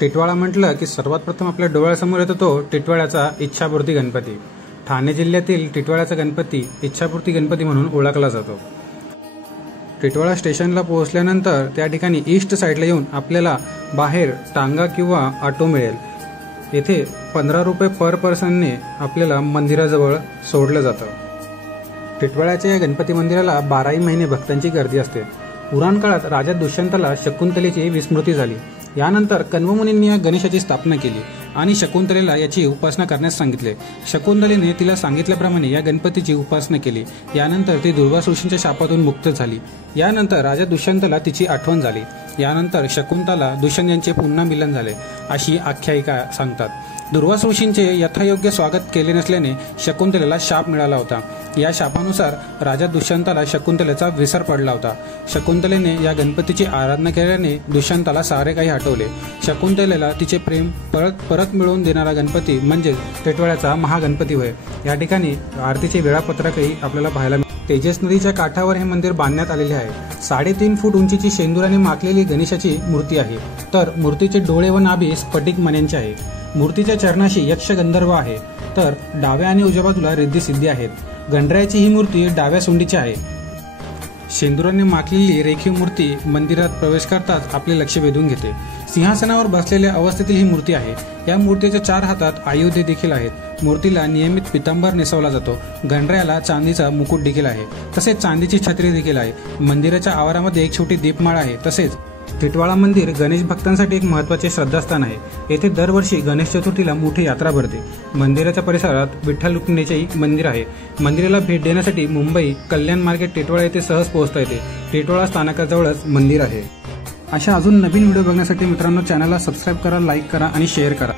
टिटवाळा म्हटलं की सर्वात प्रथम आपल्या डोळ्यासमोर येतो तो टिटवाळ्याचा इच्छापूर्ती गणपती। ठाणे जिल्ह्यातील टिटवाळ्याचा गणपती इच्छापूर्ती गणपती म्हणून ओळखला जातो। टिटवाळा स्टेशनला पोहोचल्यानंतर त्या ठिकाणी ईस्ट साईडला येऊन आपल्याला बाहेर टांगा किंवा ऑटो मिळेल। येथे 15 रुपये पर पर्सनने आपल्याला मंदिराजवळ सोडलं जातं। टिटवाळ्याच्या या गणपती मंदिराला 12ही महिने भक्तांची गर्दी असते। पुराण काळात राजा दुष्यंताला शकुंतलेची विस्मृती झाली। यानंतर कण्व मुनींनी या गणेशाची स्थापना केली आणि शकुंतलेला याची उपासना करण्यास सांगितले। शकुंतलेने तिला सांगितल्याप्रमाणे या गणपतीची उपासना केली। यानंतर ती दुर्वास ऋषींच्या शापातून मुक्त झाली। यानंतर राजा दुष्यंताला तिची आठवण झाली। यानंतर शकुंतला दुष्यंत यांचे पुन्हा मिलन झाले अशी आख्यायिका सांगतात। दुर्वास ऋषींचे यथायोग्य स्वागत केले नसल्याने शकुंतलेला शाप मिळाला होता। या शापानुसार राजा दुष्यंताला शकुंतलेचा विसर पडला होता। शकुंतलेने या गणपतीची आराधना केल्याने दुष्यंताला सारे काही आठवले। शकुंतलेला तिचे प्रेम परत मिळवून देणारा गणपती म्हणजे टिटवाळ्याचा महागणपती होय। या ठिकाणी आरतीचे वेळापत्रकही आपल्याला पाहायला मिळते। तेजस नदीच्या काठावर हे मंदिर बांधण्यात आलेले आहे। 3.5 फूट उंचीची शेंदुराने माखलेली गणेशाची मूर्ती आहे। तर मूर्तीचे डोळे व नाभी स्फटिक मण्यांचे आहे। मूर्तीच्या चरणाशी यक्ष गंधर्व आहे। तर डाव्या आणि उजव्या बाजूला रिद्धी सिद्धी आहेत। गणरायाची ही मूर्ती डाव्या सोंडीची आहे। शेंदुराने माखलेली रेखीव मूर्ती मंदिरात प्रवेश करताच आपले लक्ष वेधून घेते। सिंहासनावर बसलेल्या अवस्थेतील ही मूर्ती आहे। या मूर्तीच्या 4 हातात आयुधे देखील आहेत। मूर्तीला नियमित पितांबर नेसवला जातो। गणरायाला चांदीचा मुकुट देखील आहे। तसेच चांदीची छत्री देखील आहे। मंदिराच्या आवारामध्ये एक छोटी दीपमाळ आहे। तसेच टिटवाळा मंदिर गणेश भक्तांसाठी एक महत्त्वाचे श्रद्धास्थान आहे। येथे दरवर्षी गणेश चतुर्थीला मोठी यात्रा भरते। मंदिराच्या परिसरात विठ्ठल रुक्मिणीचे मंदिर आहे। मंदिराला भेट देण्यासाठी मुंबई कल्याण मार्केट टिटवाळा येथे सहज पोहोचता येते। टिटवाळा स्थानकाजवळच मंदिर आहे। अशा अजून नवीन व्हिडिओ बघण्यासाठी मित्रांनो चॅनलला सबस्क्राईब करा, लाईक करा आणि शेअर करा।